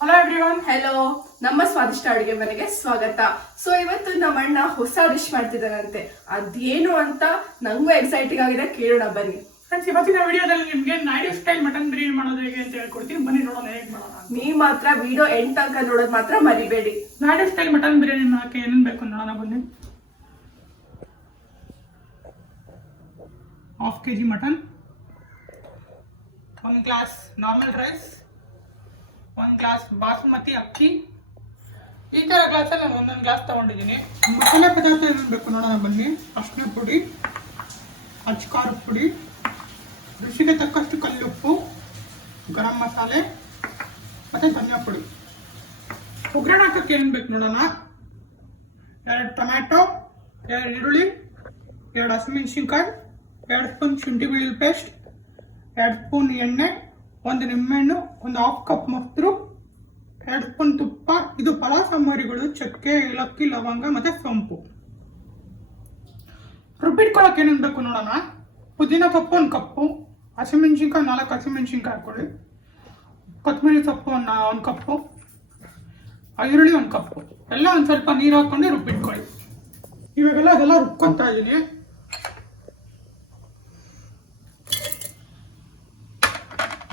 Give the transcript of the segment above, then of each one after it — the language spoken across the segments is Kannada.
Hello everyone. ಹೆಲೋ, ನಮ್ಮ ಸ್ವಾದಿಷ್ಟ ಅಡುಗೆ ಮನೆಗೆ ಸ್ವಾಗತ. ಸೊ ಇವತ್ತು ನಮ್ಮ ಅಣ್ಣ ಹೊಸ ಡಿಶ್ ಮಾಡ್ತಿದ್ದಾರಂತೆ. ಅದೇನು ಅಂತ ನಂಗೂ ಎಕ್ಸೈಟಿಂಗ್ ಆಗಿದೆ, ಕೇಳೋಣ ಬನ್ನಿ. ಫ್ರೆಂಡ್ಸ್, ಇವತ್ತಿನ ವಿಡಿಯೋದಲ್ಲಿ ನಿಮಗೆ ನಾಯ್ಡು ಸ್ಟೈಲ್ ಮಟನ್ ಬಿರಿಯಾನಿ ಮಾಡೋದು ಹೇಗೆ ಅಂತ ಹೇಳ್ಕೊಡ್ತೀನಿ. ಬನ್ನಿ ನೋಡೋಣ ಹೇಗೆ ಮಾಡೋಣ. ನೀವು ಮಾತ್ರ ವಿಡಿಯೋ ಎಂಡ್ ತನಕ ನೋಡೋದು ಮಾತ್ರ ಮರಿಬೇಡಿ. ನಾಯ್ಡು ಸ್ಟೈಲ್ ಮಟನ್ ಬಿರಿಯಾನಿ ಮಾಡೋಕ್ಕೆ ಏನೇನು ಬೇಕು ನೋಡೋಣ ಬನ್ನಿ. 1/2 kg mutton, 1 glass normal rice, 1 glass basmati ಅಕ್ಕಿ. ಈ ಥರ ಗ್ಲಾಸಲ್ಲಿ ನಾನು 1 ಗ್ಲಾಸ್ ತೊಗೊಂಡಿದ್ದೀನಿ. ಮಸಾಲೆ ಪದಾರ್ಥ ಏನೇನು ಬೇಕು ನೋಡೋಣ ಬನ್ನಿ. ಅರಿಶಿನ ಪುಡಿ, ಅಚ್ಕಾರದ ಪುಡಿ, ರುಚಿಗೆ ತಕ್ಕಷ್ಟು ಕಲ್ಲುಪ್ಪು, ಗರಂ ಮಸಾಲೆ ಮತ್ತು ಧನಿಯಾ ಪುಡಿ. ಒಗ್ಗರಣೆ ಹಾಕೋಕ್ಕೆ ಏನೇನು ಬೇಕು ನೋಡೋಣ. 2 ಟೊಮ್ಯಾಟೊ, 2 ಈರುಳ್ಳಿ, 2 ಹಸಿಮೆಣಸಿನ್ಕಾಯಿ, 2 ಸ್ಪೂನ್ ಶುಂಠಿ ಬೆಳ್ಳುಳ್ಳಿ ಪೇಸ್ಟ್, 2 ಸ್ಪೂನ್ ಎಣ್ಣೆ, 1 ನಿಂಬೆಹಣ್ಣು, 1 ಹಾಫ್ ಕಪ್ ಮೊಸರು, 2 ಸ್ಪೂನ್ ತುಪ್ಪ. ಇದು ಪಲಾವ್ ಸಾಮಗ್ರಿಗಳು: ಚಕ್ಕೆ, ಏಲಕ್ಕಿ, ಲವಂಗ ಮತ್ತು ಸೊಂಪು. ರುಬ್ಬಿಟ್ಕೊಳ್ಳೋಕೆ ಏನೇನು ಬೇಕು ನೋಡೋಣ. ಪುದೀನ ಸೊಪ್ಪು 1 ಕಪ್ಪು, ಹಸಿಮೆಣಸಿನ್ಕಾಯಿ 4 ಹಸಿಮೆಣಸಿನ್ಕಾಯಿ ಹಾಕೊಳ್ಳಿ, ಕೊತ್ತಂಬರಿ ಸೊಪ್ಪು 1 ಕಪ್ಪು, ಈರುಳ್ಳಿ 1 ಕಪ್ಪು. ಎಲ್ಲ ಒಂದು ಸ್ವಲ್ಪ ನೀರು ಹಾಕ್ಕೊಂಡು ರುಬ್ಬಿಟ್ಕೊಳ್ಳಿ. ಇವಾಗೆಲ್ಲ ಅದೆಲ್ಲ ರುಬ್ಕೊತಾ ಇದ್ದೀನಿ.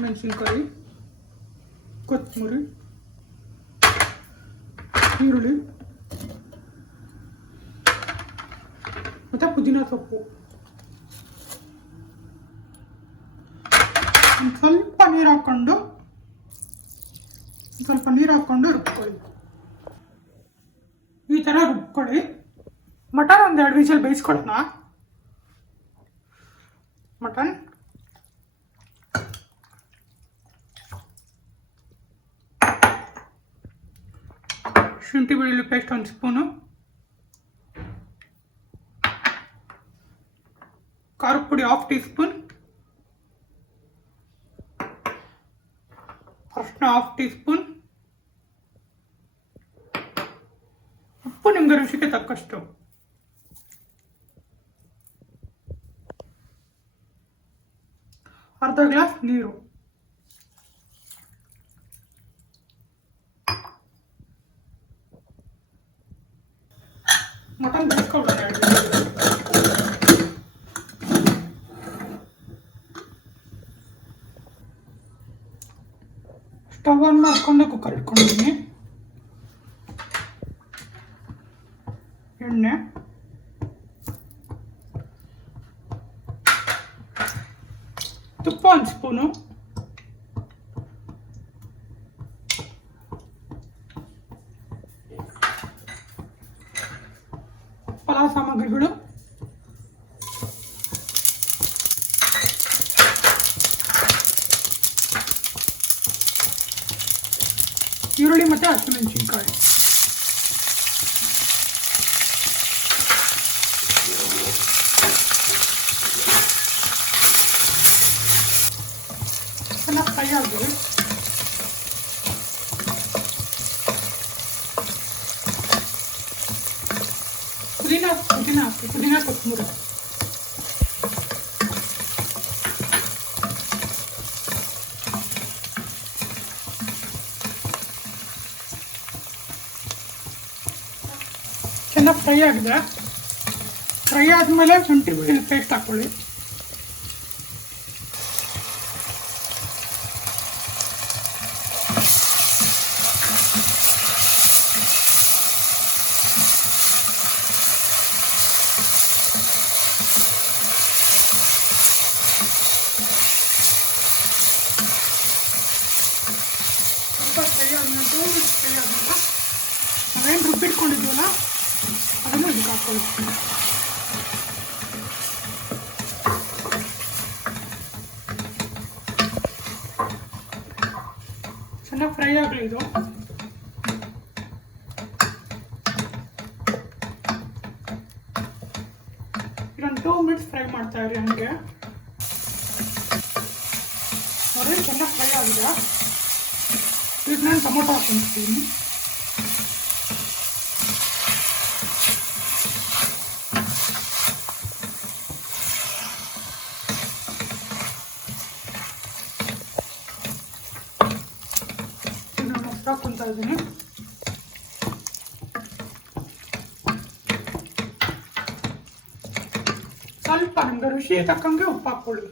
ಮೆಣಸಿನ್ಕಾಯಿ, ಕೊತ್ತಂಬರಿ, ಈರುಳ್ಳಿ ಮತ್ತು ಪುದೀನ ಸೊಪ್ಪು. ಸ್ವಲ್ಪ ನೀರು ಹಾಕ್ಕೊಂಡು ರುಬ್ಕೊಳ್ಳಿ. ಈ ಥರ ರುಬ್ಕೊಳ್ಳಿ. ಮಟನ್ 1-2 ವಿಷಲ್ ಬೇಯಿಸ್ಕೊಳ್ಳೋಣ. ಮಟನ್ ಶುಂಠಿ ಬೆಳ್ಳುಳ್ಳಿ ಪೇಸ್ಟ್ 1 ಸ್ಪೂನು, ಖಾರದ ಪುಡಿ 1/2 ಟೀ ಸ್ಪೂನ್, ಅರಿಶಿನ 1/2 ಟೀ ಸ್ಪೂನ್, ಉಪ್ಪು ನಿಮಗೆ ರುಚಿಗೆ ತಕ್ಕಷ್ಟು, ಅರ್ಧ ಗ್ಲಾಸ್ ನೀರು. ಮಟನ್ ಬೇಯಿಸ್ಕೊಳ್ಳೋಣ. ಸ್ಟವ್ ಆನ್ ಮಾಡ್ಕೊಂಡು ಕುಕ್ಕರ್ ಇಟ್ಕೊಂಡಿದ್ದೀನಿ. ಎಣ್ಣೆ, ತುಪ್ಪ 1 ಸ್ಪೂನು, ಪಲಾವ್ ಸಾಮಗ್ರಿಗಳು: ಈರುಳ್ಳಿ ಮತ್ತು ಹಸಿಮೆಣಸಿನ್ಕಾಯಿ, ಚೆನ್ನಾಗಿ ಫ್ರೈ ಆಗಿದೆ. ಪುದೀನ ಕೊತ್ತಂಬರಿ, ಚೆನ್ನಾಗಿ ಫ್ರೈ ಆಗಿದೆ. ಫ್ರೈ ಆದಮೇಲೆ ಶುಂಠಿ ಬೆಳ್ಳುಳ್ಳಿ ಪೇಸ್ಟ್ ಹಾಕ್ಕೊಳ್ಳಿ. ನಾವೇನು ರುಬ್ಬಿಟ್ಕೊಂಡಿದ್ದೀವಲ್ಲ ಅದನ್ನು ಇದಕ್ಕೆ ಹಾಕ್ಕೊಳ್ತೀವಿ. ಚೆನ್ನಾಗಿ ಫ್ರೈ ಆಗಲಿ ಇದು. ಇದೊಂದು 2 ಮಿನಿಟ್ಸ್ ಫ್ರೈ ಮಾಡ್ತಾ ಇರಿ. ಹಂಗೆ ನೋಡಿ, ಚೆನ್ನಾಗಿ ಫ್ರೈ ಆಗಿದೆ. ಈಗ ನಾನು ಟೊಮೊಟೊ ಹಾಕ್ಕೊಳ್ತೀನಿ. ಹಾಕ್ತಾ ಇದ್ದೀನಿ. ಸ್ವಲ್ಪ ನಿಮ್ಗೆ ರುಚಿ ತಕ್ಕಂಗೆ ಉಪ್ಪು ಹಾಕ್ಕೊಳ್ಳಿ.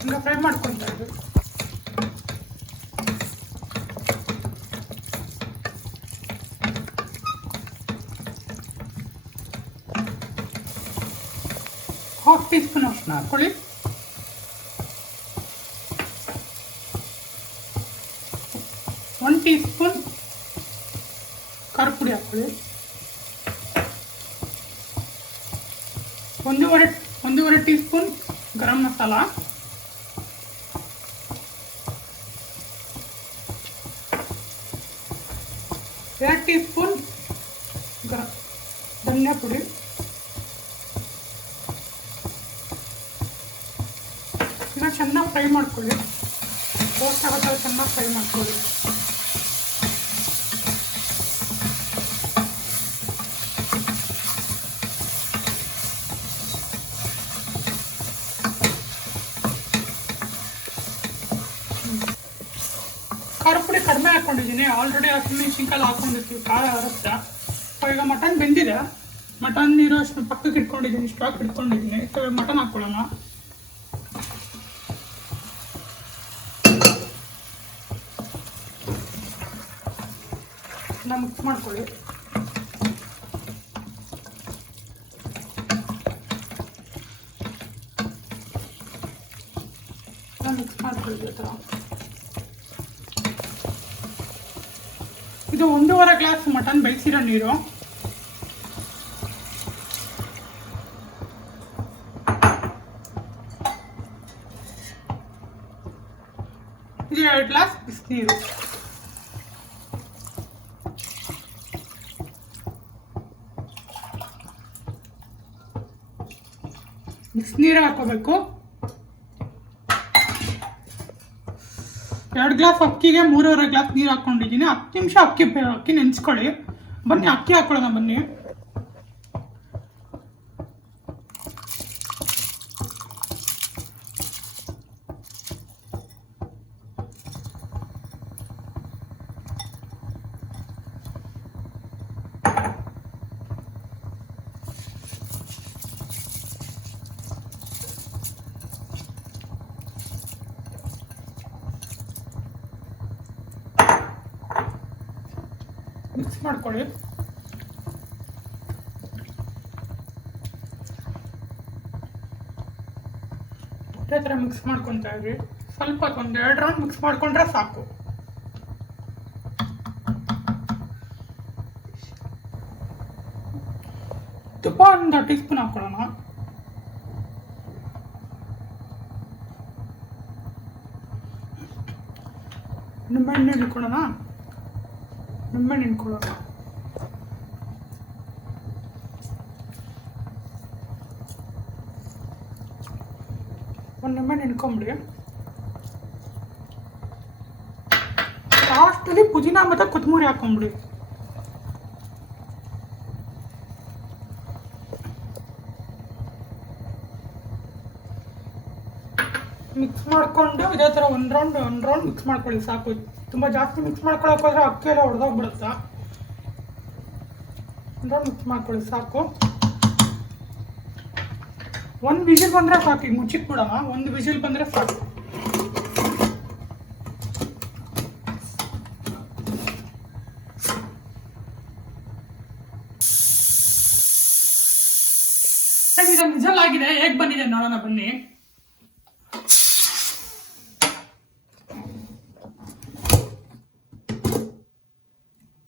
ಹಿಂಗೆ ಫ್ರೈ ಮಾಡ್ಕೊತಾ ಇದ್ದು ಹಾಫ್ ಟೀ ಸ್ಪೂನ್ ಅಷ್ಟನ್ನ ಹಾಕ್ಕೊಳ್ಳಿ. ಒನ್ ಟೀ ಸ್ಪೂನ್ ಖಾರ ಪುಡಿ ಹಾಕ್ಕೊಳ್ಳಿ. ಒಂದೂವರೆ tea spoon garam masala, 2 tea spoon ಧನಿಯಾ ಪುಡಿ, ಇದನ್ನ ಚೆನ್ನಾಗಿ ಫ್ರೈ ಮಾಡ್ಕೊಳ್ಳಿ. ರೋಸ್ಟ್ ಆಗೋ ಥರ ಚೆನ್ನಾಗಿ ಫ್ರೈ ಮಾಡ್ಕೊಳ್ಳಿ. ಖಾರ ಪುಡಿ ಕಡಿಮೆ ಹಾಕ್ಕೊಂಡಿದ್ದೀನಿ. ಆಲ್ರೆಡಿ ಹಸಿಮೆಣಸಿನ್ಕಾಯಿ ಹಾಕ್ಕೊಂಡಿರ್ತೀವಿ ಖಾರ ಇರುತ್ತೆ. ಈಗ ಮಟನ್ ಬೆಂದಿದೆ. ಮಟನ್ ನೀರು ಅಷ್ಟು ಪಕ್ಕಕ್ಕೆ ಇಟ್ಕೊಂಡಿದ್ದೀನಿ, ಸ್ಟಾಕ್ ಇಟ್ಕೊಂಡಿದ್ದೀನಿ. ಇವಾಗ ಮಟನ್ ಹಾಕ್ಕೊಳ್ಳೋಣ. ಮಿಕ್ಸ್ ಮಾಡ್ಕೊಳ್ಳಿ. ಮಿಕ್ಸ್ ಮಾಡ್ಕೊಳ್ಳಿ ಈ ಥರ. ಇದು 1.5 ಗ್ಲಾಸ್ ಮಟನ್ ಬೇಯಿಸಿರೋ ನೀರು. ಇದು 2 ಗ್ಲಾಸ್ ಬಿಸಿನೀರು. ಬಿಸಿನೀರು ಹಾಕೋಬೇಕು. 2 ಗ್ಲಾಸ್ ಅಕ್ಕಿಗೆ 3.5 ಗ್ಲಾಸ್ ನೀರು ಹಾಕ್ಕೊಂಡಿದ್ದೀನಿ. 10 ನಿಮಿಷ ಅಕ್ಕಿ ನೆನೆಸ್ಕೊಳ್ಳಿ. ಬನ್ನಿ ಅಕ್ಕಿ ಹಾಕೊಳ್ಳೋಣ. ಬನ್ನಿ ಮಿಕ್ಸ್ ಮಾಡ್ಕೊಳ್ಳಿ. ಅದೇ ಥರ ಮಿಕ್ಸ್ ಮಾಡ್ಕೊತಾ ಇದ್ರಿ. ಸ್ವಲ್ಪ ಒಂದು 2 ರೌಂಡ್ ಮಿಕ್ಸ್ ಮಾಡ್ಕೊಂಡ್ರೆ ಸಾಕು. ತುಪ್ಪ 1 ಟೀ ಸ್ಪೂನ್ ಹಾಕೊಳ್ಳೋಣ. ನಿಂಬೆಹಣ್ಣು ಇಟ್ಕೊಳ್ಳೋಣ. ನಿಂಬೆಹಣ್ಣು ಇಟ್ಕೊಳ್ಳೋಣ. ಒಂದು ನಿಂಬೆಹಣ್ಣು ಇಟ್ಕೊಂಬಿಡಿ. ಲಾಸ್ಟಲ್ಲಿ ಪುದೀನ ಮತ್ತು ಕೊತ್ತಂಬರಿ ಹಾಕೊಂಬಿಡಿ. ಮಿಕ್ಸ್ ಮಾಡಿಕೊಂಡು ಇದೇ ಥರ ಒಂದು ರೌಂಡ್ ಮಿಕ್ಸ್ ಮಾಡ್ಕೊಳ್ಳಿ ಸಾಕು. ತುಂಬ ಜಾಸ್ತಿ ಮಿಕ್ಸ್ ಮಾಡ್ಕೊಳಕ್ಕೆ ಹೋದ್ರೆ ಅಕ್ಕಿ ಎಲ್ಲ ಹೊಡೆದೋಗ್ಬಿಡುತ್ತಾ. 1 ರೌಂಡ್ ಮಿಕ್ಸ್ ಮಾಡ್ಕೊಳ್ಳಿ ಸಾಕು. 1 ವಿಜಿಲ್ ಬಂದರೆ ಸಾಕು. ಈಗ ಮುಚ್ಚಿಟ್ಬಿಡೋಣ. 1 ವಿಜಿಲ್ ಬಂದರೆ ಸಾಕು. ಇದು ವಿಜಲ್ ಆಗಿದೆ. ಹೇಗೆ ಬಂದಿದೆ ನೋಡೋಣ ಬನ್ನಿ.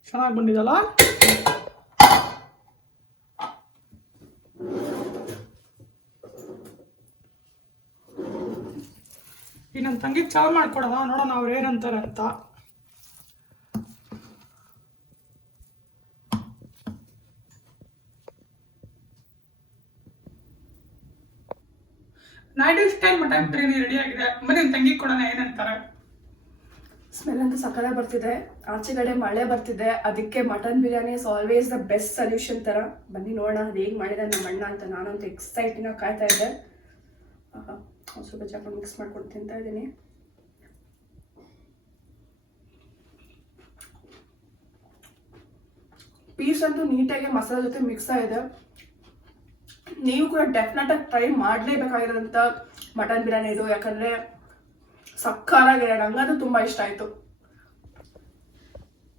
ಚೆನ್ನಾಗಿ ಬಂದಿದಲ್ಲ. ಈ ನನ್ನ ತಂಗಿಗೆ ಚಾವ್ ಮಾಡ್ಕೊಡೋಣ. ನೋಡೋಣ ಅವ್ರು ಏನಂತಾರೆ ಅಂತ. Naidu style mutton biryani ready ಆಗಿದೆ. ಬನ್ನಿ ನನ್ನ ತಂಗಿಗೆ ಕೊಡೋಣ ಏನಂತಾರೆ. ಸ್ಮೆಲ್ ಅಂತೂ ಸಕ್ಕರೆ ಬರ್ತಿದೆ. ಆಚೆಗಡೆ ಮಳೆ ಬರ್ತಿದೆ. ಅದಕ್ಕೆ mutton biryani is always the best solution ತರ. ಬನ್ನಿ ನೋಡೋಣ ಅದು ಹೇಗೆ ಮಾಡಿದೆ ನಮ್ಮ ಅಣ್ಣ ಅಂತ. ನಾನಂತೂ ಎಕ್ಸೈಟಿಂಗ್ ಕಾಯ್ತಾ ಇದ್ದೆ. ಸ್ವಲ್ಪ ಹಾಕೊಂಡು ಮಿಕ್ಸ್ ಮಾಡ್ಕೊಂಡು ತಿಂತಾ ಇದ್ದೀನಿ. ಪೀಸ್ ಅಂತೂ ನೀಟಾಗಿ ಮಸಾಲೆ ಜೊತೆ ಮಿಕ್ಸ್ ಆಗಿದೆ. ನೀವು ಕೂಡ ಡೆಫಿನೆಟ್ ಆಗಿ ಟ್ರೈ ಮಾಡಲೇಬೇಕಾಗಿರೋಂಥ ಮಟನ್ ಬಿರಿಯಾನಿ ಇದು. ಯಾಕಂದ್ರೆ ಸಕ್ಕತ್ತಾಗಿದೆ, ನಂಗಂತೂ ತುಂಬಾ ಇಷ್ಟ ಆಯ್ತು.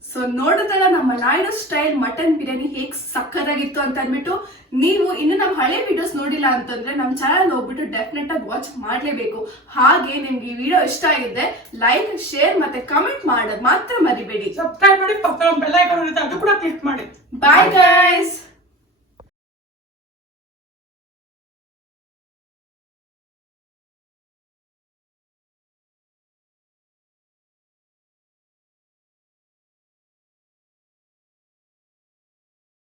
ಸೊ ನೋಡಿದ್ರಲ್ಲ ನಮ್ಮ ನಾಯ್ಡು ಸ್ಟೈಲ್ ಮಟನ್ ಬಿರಿಯಾನಿ ಹೇಗೆ ಸಕ್ಕತ್ತಾಗಿತ್ತು ಅಂತ ಅಂದ್ಬಿಟ್ಟು. ನೀವು ಇನ್ನು ನಮ್ಮ ಹಳೆ ವಿಡಿಯೋಸ್ ನೋಡಿಲ್ಲ ಅಂತಂದ್ರೆ ನಮ್ಮ ಚಾನಲ್ ಹೋಗ್ಬಿಟ್ಟು ಡೆಫಿನೆಟ್ ಆಗಿ ವಾಚ್ ಮಾಡಲೇಬೇಕು. ಹಾಗೆ ನಿಮ್ಗೆ ಈ ವಿಡಿಯೋ ಇಷ್ಟ ಆಗಿದ್ರೆ ಲೈಕ್, ಶೇರ್ ಮತ್ತೆ ಕಮೆಂಟ್ ಮಾಡೋದು ಮಾತ್ರ ಮರಿಬೇಡಿ. ಸಬ್ಸ್ಕ್ರೈಬ್ ಮಾಡಿ, ಪಕ್ಕದ ಬೆಲ್ ಐಕಾನ್ ಇರುತ್ತೆ ಅದು ಕೂಡ ಕ್ಲಿಕ್ ಮಾಡಿ. Bye guys.